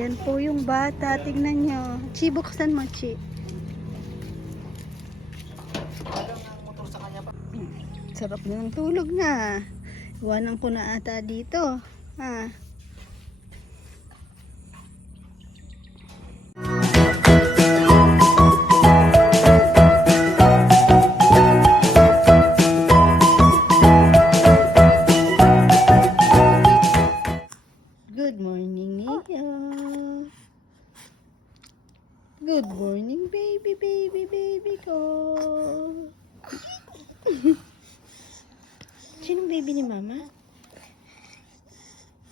Ayan po yung bata. Tignan nyo. Chi, buksan mo, Chi. Sarap na ng tulog na. Iwanan ko na ata dito. Ha? Good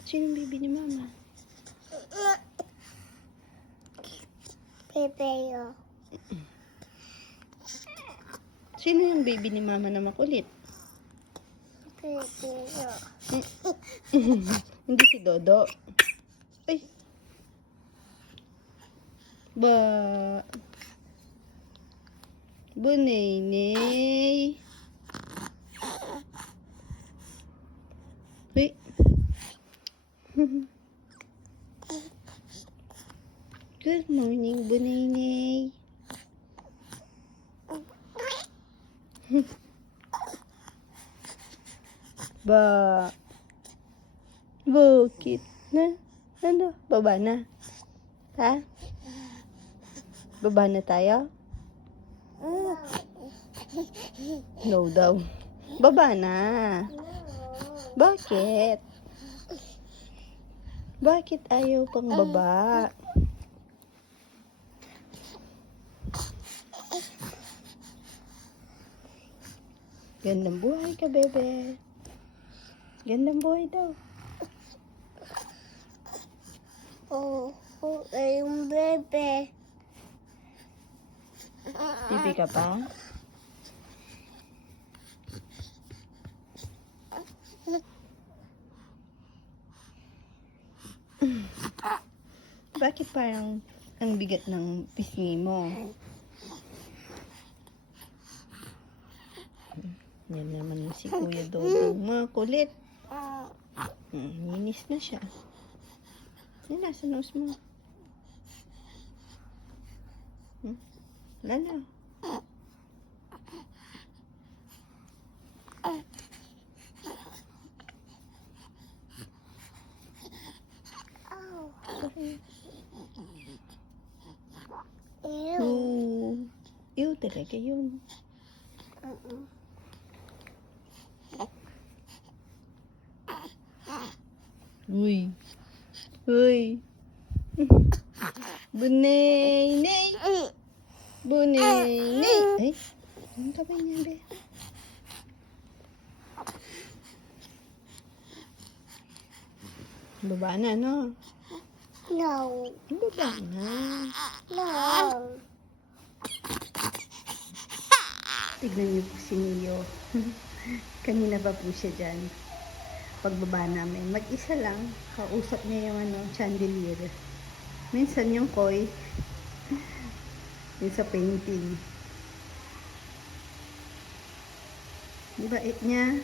Sinong baby ni Mama? Pepeo. Sino yung baby ni Mama na makulit? Pepeo. Hindi si Dodo. Ay. Ba. Bunay-nay. Uy. Good morning, Bunay-nay. Ba. Bakit? Na? Ano? Baba na? Ha? Baba na tayo? No daw. Baba na. Bakit? Bakit ayaw pang baba? Gandang buhay ka, bebe. Gandang buhay daw. Oh, oh, ay yung bebe. Pipi ka pa? Bakit parang ang bigat ng pisngi mo? Yan naman si Kuya Dodong. Mga kulit. Hmm, ninis na siya. Yan, nasa nose mo. Hmm? Lala. Talaga yun. Mm-mm. Uy. Uy. Bunay, nay. Bunay, nay. Ay, ano ka ba niya, be? Baba na, no? No, Baba na. no. Tignan niyo po si Neo. Kanina pa po siya dyan. Pagbaba namin. Mag-isa lang. Kausap niya yung ano, chandelier. Minsan yung koi. yung sa painting. Di ba it niya?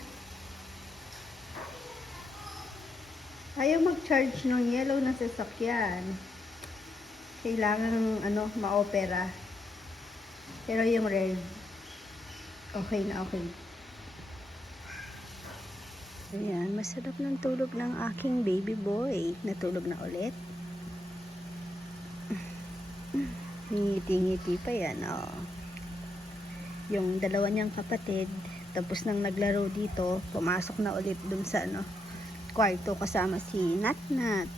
Ayaw mag-charge ng yellow na sasakyan. Kailangan ano, ma-opera. Pero yung red, okay na okay. Ayan, masarap ng tulog ng aking baby boy. Natulog na ulit. Ngiti-ngiti pa yan, oh. Yung dalawa niyang kapatid, tapos nang naglaro dito, pumasok na ulit dun sa ano, kwarto kasama si Nat Nat.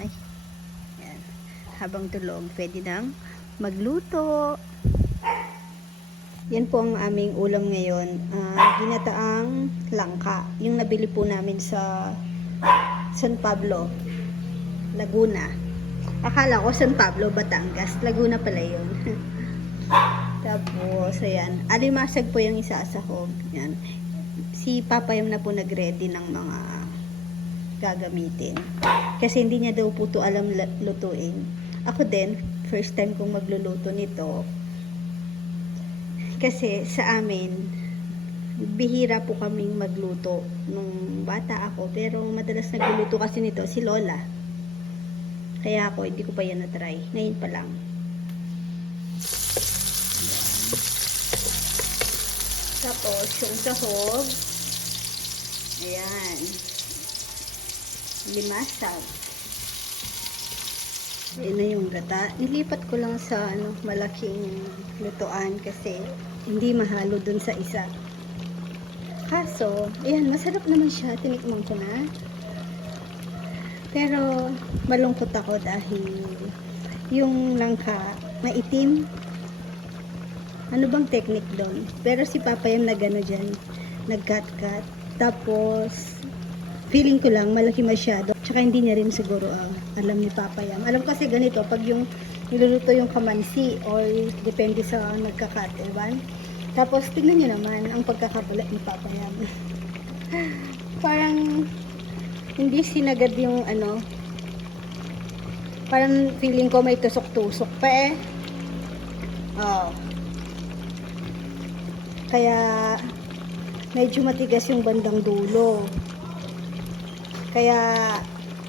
Ay, yan. Habang tulog, pwede nang magluto. Yan po ang aming ulam ngayon. Ah, ginataang langka. Yung nabili po namin sa San Pablo, Laguna. Akala ko San Pablo, Batangas. Laguna pala yun. Tapos, ayan. Alimasag po yung isasahog. Yan. Si Papa yung na po nag-ready ng mga gagamitin. Kasi hindi niya daw po to alam la- lutuin. Ako din, first time kong magluluto nito. Kasi sa amin, bihira po kaming magluto nung bata ako. Pero madalas nagluluto kasi nito si Lola. Kaya ako, hindi ko pa yan na-try. Ngayon pa lang. Tapos, yung sahog. Ayan. Limasag. Ayan na yung gata. Nilipat ko lang sa ano, malaking lutuan kasi hindi mahalo dun sa isa. Kaso, ayan, masarap naman siya. Tinikman ko na. Pero, malungkot ako dahil yung langka, maitim. Ano bang technique doon? Pero si Papa yung nagano dyan, nag-cut-cut. Tapos, feeling ko lang, malaki masyado. Tsaka hindi niya rin siguro ah, alam ni Papa yan. Alam kasi ganito, pag yung niluluto yung kamansi or depende sa nagka-cut, diba? Tapos, tignan niyo naman ang pagkakabalat ni Papa yan. Parang, hindi sinagad yung ano, parang feeling ko may tusok-tusok pa eh. Oh. Kaya, medyo matigas yung bandang dulo. Kaya,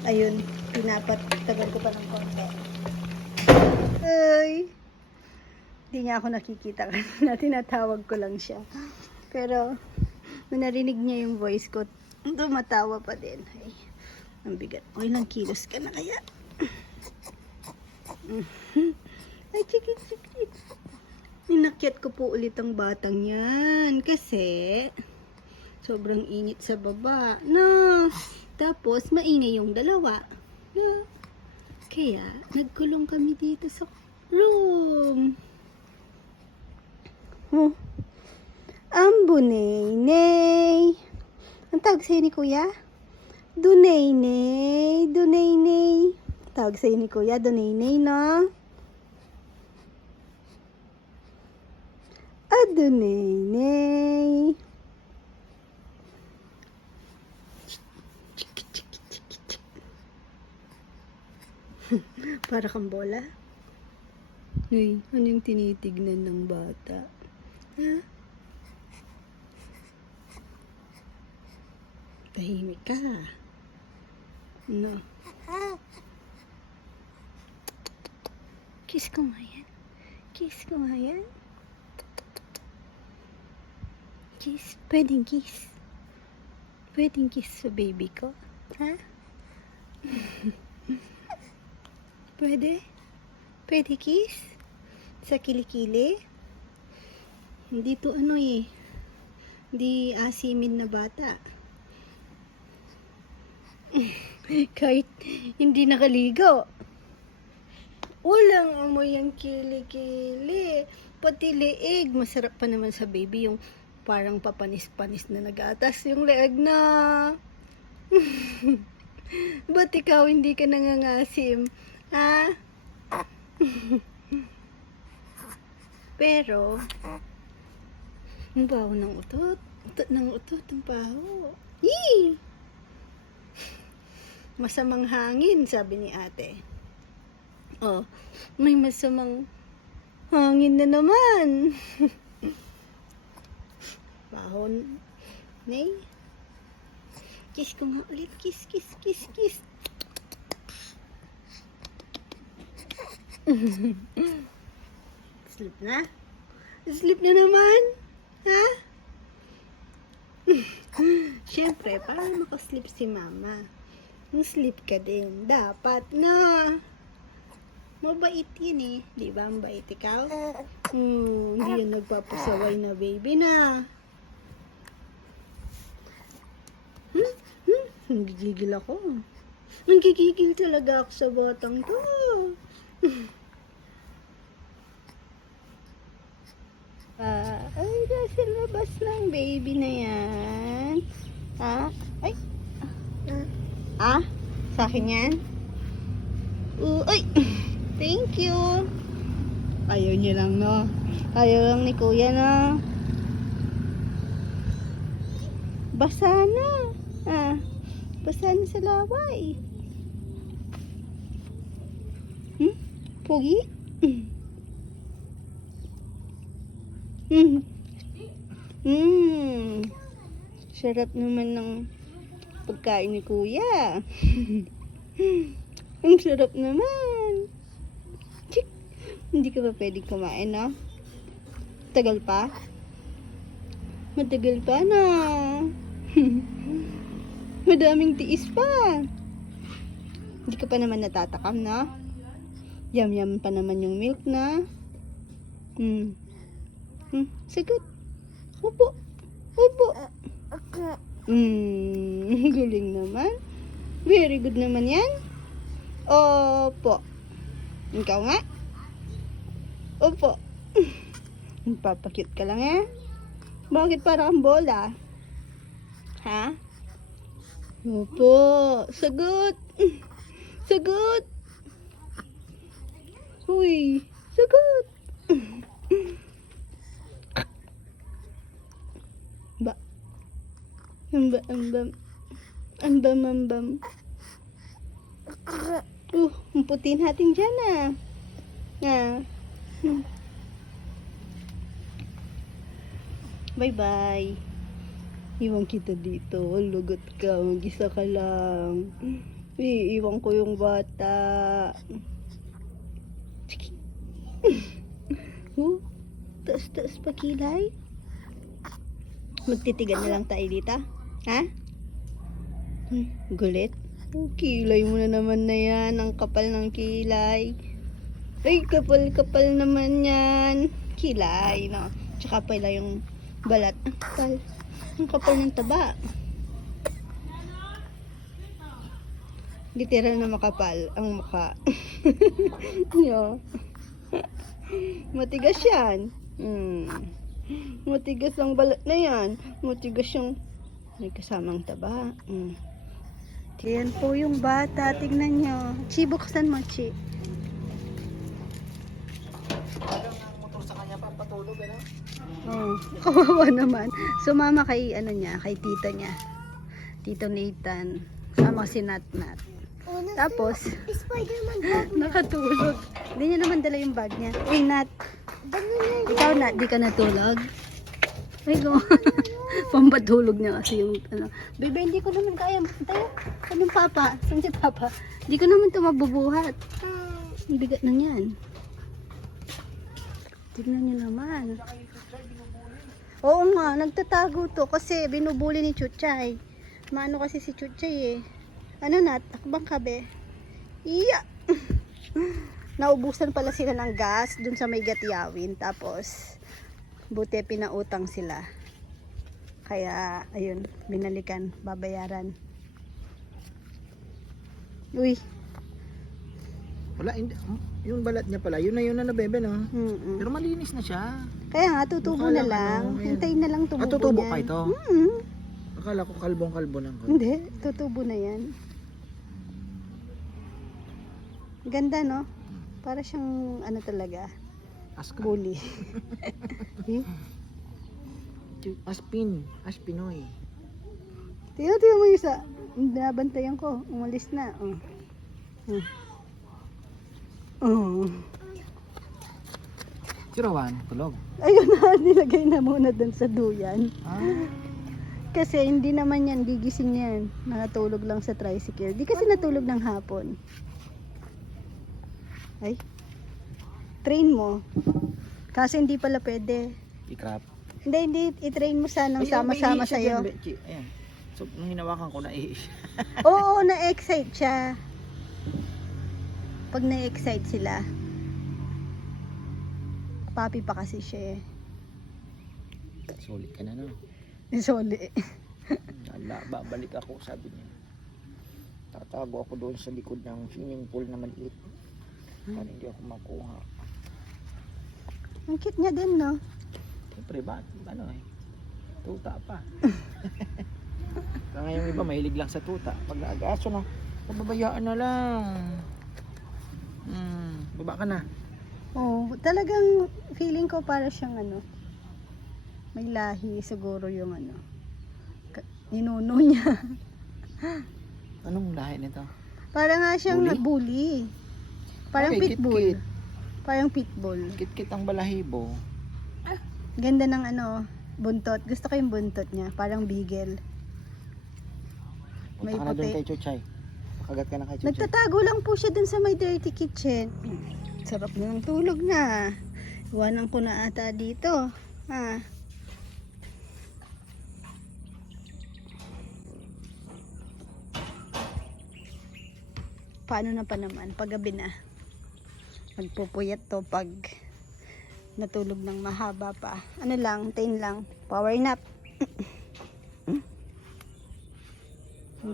ayun, pinapatagal ko pa ng konti. Ay! Hindi niya ako nakikita kanina. Tinatawag ko lang siya. Pero, narinig niya yung voice ko, tumatawa pa din. Ay, ang bigat. O, ilang kilos ka na kaya? Ay, chikit, chikit. Ninakyat ko po ulit ang batang yan. Kasi, sobrang init sa baba. No. Tapos, maingay yung dalawa. No. Kaya, nagkulong kami dito sa room. Oh. Ang bunay-nay. Ang tawag sa'yo ni kuya? Dunay-nay. Dunay-nay. Tawag sa'yo ni kuya, dunay-nay, no? Adunay-nay. Para kang bola. Uy, ano yung tinitignan ng bata? Ha? Tahimik ka. No. Kiss ko nga yan. Kiss ko nga yan. Kiss. Pwedeng kiss. Pwedeng kiss sa baby ko. Ha? Pwede? Pwede kiss? Sa kilikili? Hindi to ano eh. Hindi asimin na bata. Kahit hindi nakaligo. Walang amoy ang kilikili. Pati leeg. Masarap pa naman sa baby yung parang papanis-panis na nagatas yung leeg na. Ba't ikaw hindi ka nangangasim? Ha? Pero, ang baho ng utot. Utot ng utot, ang baho. Yee! Masamang hangin, sabi ni ate. Oh, may masamang hangin na naman. Bahon. Nay. Kiss ko nga ulit. Kiss, kiss, kiss, kiss. Sleep na? Sleep na naman? Ha? Siyempre, para makasleep si mama. Sleep ka din, dapat na. Mabait yun eh. Di ba ang bait ikaw? Hmm, hindi yan nagpapasaway na baby na. Hmm? Hmm? Nagigigil ako. Nagigigil talaga ako sa batang to. Ah, ay, nasa labas ng baby na yan. Ha? Ay. Ah? Sa akin yan? Uh, ay! Thank you! Ayaw niya lang, no? Ayaw lang ni kuya, no? Basa na. Ah, basa na sa laway. Pogi? Hmm. Hmm. Sarap naman ng pagkain ni kuya. Ang sarap naman. Chik. Hindi ka ba pwedeng kumain, no? Tagal pa? Matagal pa na. Madaming tiis pa. Hindi ka pa naman natatakam, no? Yum-yum pa naman yung milk na. Hmm. Hmm. Sagot. Opo. Opo. Hmm. Galing naman. Very good naman yan. Opo. Ikaw nga? Opo. Papakit ka lang eh. Bakit para kang bola? Ha? Opo. Sagot. Sagot. Uy. Sagot. Ba. Ambam. Ambam, ambam. Uh, ang puti natin dyan ah. Ah. Bye-bye. Iwan kita dito. Lugot ka. Mag-isa ka lang. Iiwan ko yung bata. Oh, taas-taas pa kilay. Magtitigan na lang tayo dito. Ha? Hmm, gulit. Oh, kilay mo na naman na yan. Ang kapal ng kilay. Ay, kapal-kapal naman yan. Kilay, no? Tsaka pala yung balat. Ang kapal. Ang kapal ng taba. Literal na makapal ang mukha. Yo. Matigas yan. Hmm. Matigas ang balat na yan. Matigas yung may kasamang taba. Hmm. Yan po yung bata. Tignan nyo. Chi, buksan mo, Chi. Oh, kawawa naman. Sumama kay ano niya, kay tito niya. Tito Nathan. Sama si Nat Nat. Tapos, nakatulog. Hindi niya naman dala yung bag niya. Uy, Nat. Ikaw, Nat, di ka natulog? Ay, go. Pampatulog niya kasi yung ano. Bebe, hindi ko naman kaya. Tayo, anong papa? Saan si papa? Hindi ko naman ito mabubuhat. Ang bigat na yan. Tignan niyo naman. Oo nga, nagtatago to kasi binubuli ni Chuchay. Maano kasi si Chuchay eh. Ano na, takbang ka be? Iya! Naubusan pala sila ng gas dun sa may Gatiyawin. Tapos, buti pinautang sila. Kaya, ayun, binalikan, babayaran. Uy, Wala, hindi. Yung balat niya pala, yun na yun na nabebe, no? mm Pero malinis na siya. Kaya nga, tutubo Akala na lang. ano. Hintayin na lang tubo Ah, tutubo niyan. pa ito? Mm, Akala ko kalbong-kalbo lang ko. hindi, tutubo na yan. Ganda, no? Para siyang, ano talaga, Aska. bully. eh? Aspin. Aspinoy. Tingnan, tingnan mo yung isa. Nabantayan ko. Umalis na. Oh. Oh. Oh. Si Rowan, tulog. Ayun na, nilagay na muna dun sa duyan. Ah, Kasi hindi naman yan, gigising yan. Nakatulog lang sa tricycle. Di kasi natulog ng hapon. Ay. Train mo. Kasi hindi pala pwede. ikrap. Hindi, hindi. I-train mo sanang Ayun, sama-sama sa'yo. Ayan. So, nung hinawakan ko na eh. Oo, na-excite siya. Pag na-excite sila. Papi pa kasi siya eh. Sulit ka na, no? Soli. Ala, babalik ako, sabi niya. Tatago ako doon sa likod ng swimming pool na maliit. Para hindi ako makuha. Ang cute niya din, no? Siyempre, ba, ano eh, tuta pa. Kaya yung iba mahilig lang sa tuta. Pag naagaso na, pababayaan na lang. Hmm, baba ka na. Oo, talagang feeling ko para siyang ano, may lahi siguro yung ano, ninuno niya. Anong lahi nito? Para nga siyang Bully? bully. Parang Okay, pitbull. kit-kit. Parang pitbull. Kit-kit ang balahibo. Ganda ng ano, buntot. Gusto ko yung buntot niya. Parang beagle. May Punta ka na doon puti. kay Chuchay. Kagat ka na kay Chuchay. Nagtatago lang po siya dun sa may dirty kitchen. Sarap na ng tulog na. Iwanan ko na ata dito. Ha? Paano na pa naman? Paggabi na. Magpupuyat to pag natulog ng mahaba pa. Ano lang, 10 lang. Power nap.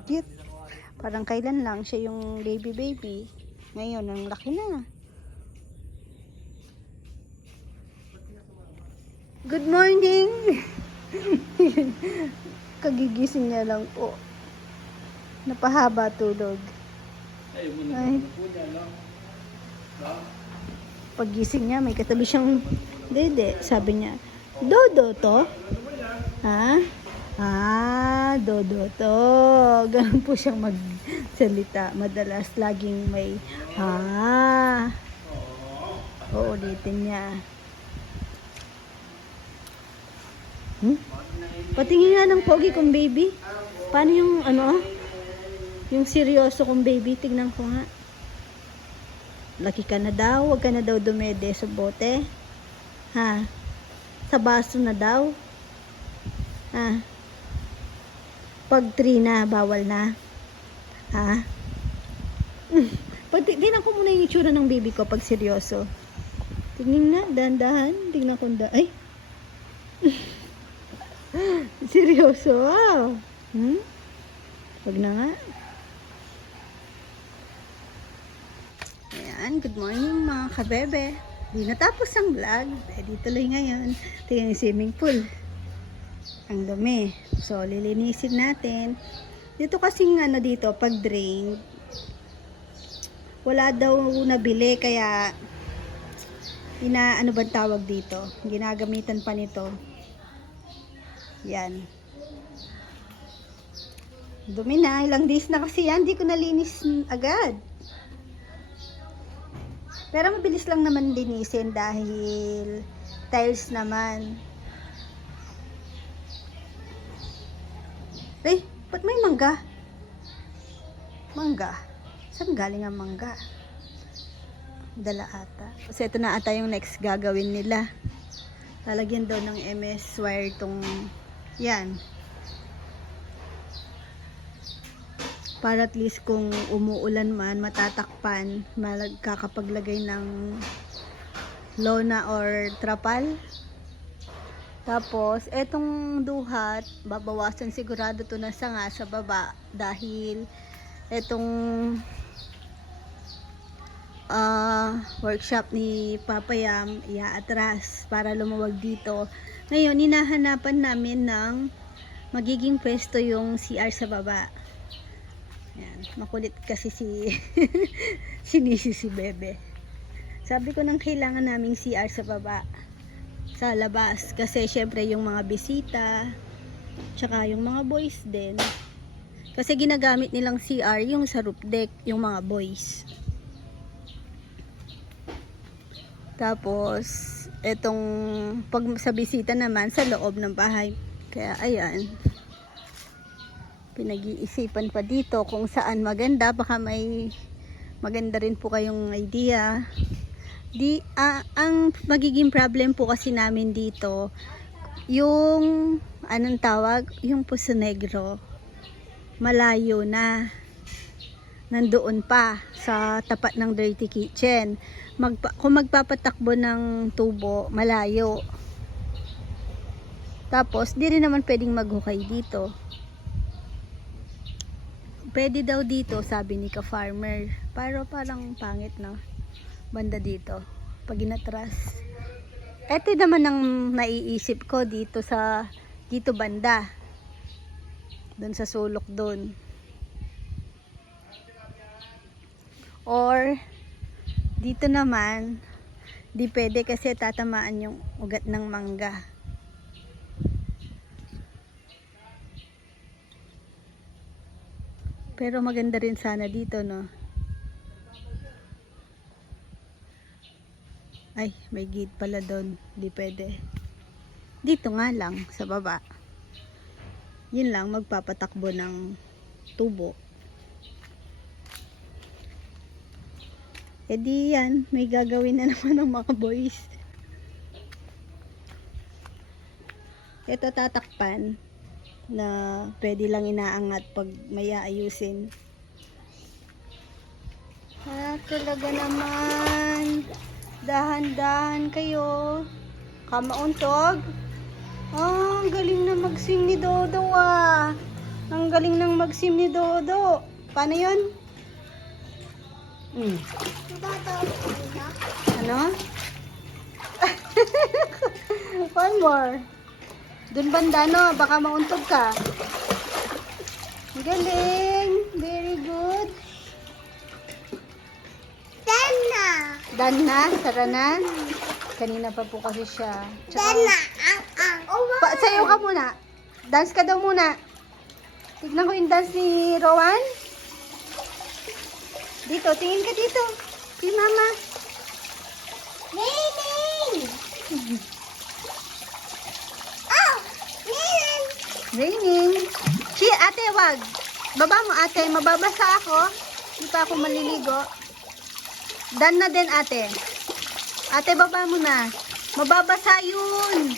Cute. Parang kailan lang siya yung baby baby. Ngayon, ang laki na. Good morning! Kagigising niya lang po. Napahaba tulog. Ay. Paggising niya, may katabi siyang dede. Sabi niya, Dodo to? Ha? Ah, Dodo to. Ganun po siyang magsalita. Madalas laging may ha. Uulitin niya. Hmm? Patingin nga ng pogi kong baby. Paano yung ano? Yung seryoso kong baby, tignan ko nga. Laki ka na daw, wag ka na daw dumede sa bote. Ha? Sa baso na daw. Ha? Pag tree na, bawal na. Ha? Pag tingnan ko muna yung itsura ng baby ko pag seryoso. Tingnan na, dahan-dahan. Tingnan ko da. Ay! seryoso, wow. Hmm? Wag na nga. Ayan, good morning mga kabebe. Di natapos ang vlog. Pwede tuloy ngayon. Tingnan yung swimming pool. Ang dumi. So, lilinisin natin. Dito kasing ano dito, pag drain, wala daw nabili kaya ina ano ba tawag dito? Ginagamitan pa nito. Yan. Dumi na. Ilang days na kasi yan. Hindi ko nalinis agad. Pero mabilis lang naman linisin dahil tiles naman. Eh, ba't may mangga? Mangga? Saan galing ang mangga? Dala ata. Kasi ito na ata yung next gagawin nila. Lalagyan daw ng MS wire tong yan. Para at least kung umuulan man, matatakpan, magkakapaglagay ng lona or trapal. Tapos, etong duhat, babawasan sigurado to na sanga sa baba dahil etong ah, workshop ni Papa Yam iaatras para lumuwag dito. Ngayon, hinahanapan namin ng magiging pwesto yung CR sa baba. Yan, makulit kasi si si Nisi si Bebe. Sabi ko nang kailangan naming CR sa baba sa labas. Kasi syempre yung mga bisita tsaka yung mga boys din. Kasi ginagamit nilang CR yung sa roof deck yung mga boys. Tapos etong pag sa bisita naman sa loob ng bahay. Kaya ayan pinag-iisipan pa dito kung saan maganda. Baka may maganda rin po kayong idea. Di ah, ang magiging problem po kasi namin dito yung anong tawag? Yung Puso Negro malayo na. Nandoon pa sa tapat ng dirty kitchen. Magpa, kung magpapatakbo ng tubo malayo. Tapos di rin naman pwedeng maghukay dito pwede daw dito sabi ni ka farmer pero parang pangit no banda dito. Pag inatras. Eto naman ang naiisip ko dito sa dito banda. Doon sa sulok doon or dito naman di pwede kasi tatamaan yung ugat ng mangga pero maganda rin sana dito no Ay, may gate pala doon. Di pwede. Dito nga lang, sa baba. Yun lang, magpapatakbo ng tubo. E di yan, may gagawin na naman ng mga boys. Ito tatakpan na pwede lang inaangat pag may aayusin. Ah, talaga naman. Dahan-dahan kayo. Kamauntog. Ah, ang galing na mag-sing ni Dodo ah. Ang galing ng mag-sim ni Dodo. Paano yun? Hmm. Ano? One more. Dun banda, no? Baka mauntog ka. Galing. Very good. Dana. Done na? Tara na? Kanina pa po kasi siya. Tsaka- Dana. Ang ang. Oh, wow. Pa, sayo ka muna. Dance ka daw muna. Tignan ko yung dance ni Rowan. Dito, tingin ka dito. Kay mama. Raining. Oh, raining. Raining. Chi, wag. Baba mo, ate. Mababasa ako. Hindi pa ako maliligo. Done na din, ate. Ate, baba mo na. Mababasa yun.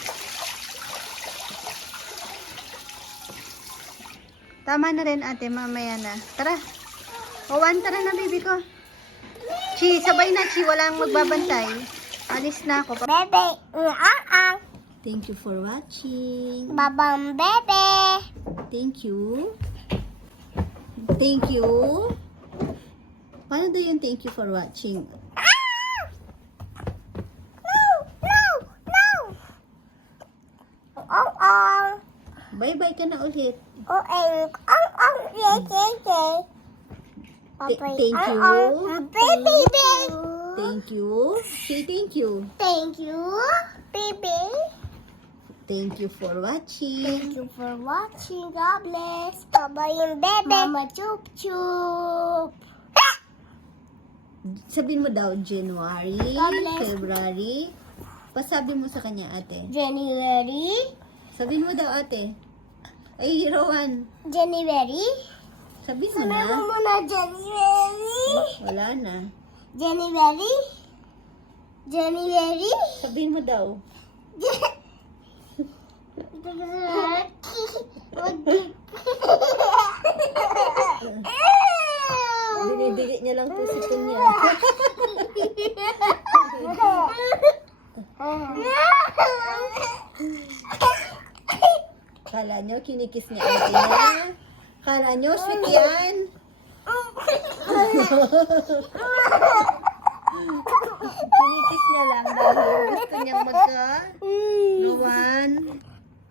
Tama na rin, ate. Mamaya na. Tara. Owan, tara na, baby ko. Chi, sabay na, Chi. Walang magbabantay. Alis na ako. Bebe. Ang. Thank you for watching. Babang bebe. Thank you. Thank you. Paano daw yung thank you for watching? No, no, no. Ang ang. Bye-bye ka na ulit. Oh, ang ang ang. Ye, ye, ye. Th- thank you. Baby, baby. Thank you. Say thank you. Thank you, baby. Thank you for watching. Thank you for watching. God bless. Bye-bye, baby. Mama chup chup. Sabihin mo daw January. February. Pasabi mo sa kanya ate. January. Sabihin mo daw ate. Ay, Rowan. January. Sabihin mo Sabi mo na. January. Wala na. January. January. Sabihin mo daw. Binibigit niya lang po si niya. Kala nyo, kinikis niya ate niya. Kala nyo, sweet yan. Kinikis niya lang dahil gusto niyang magka. No one.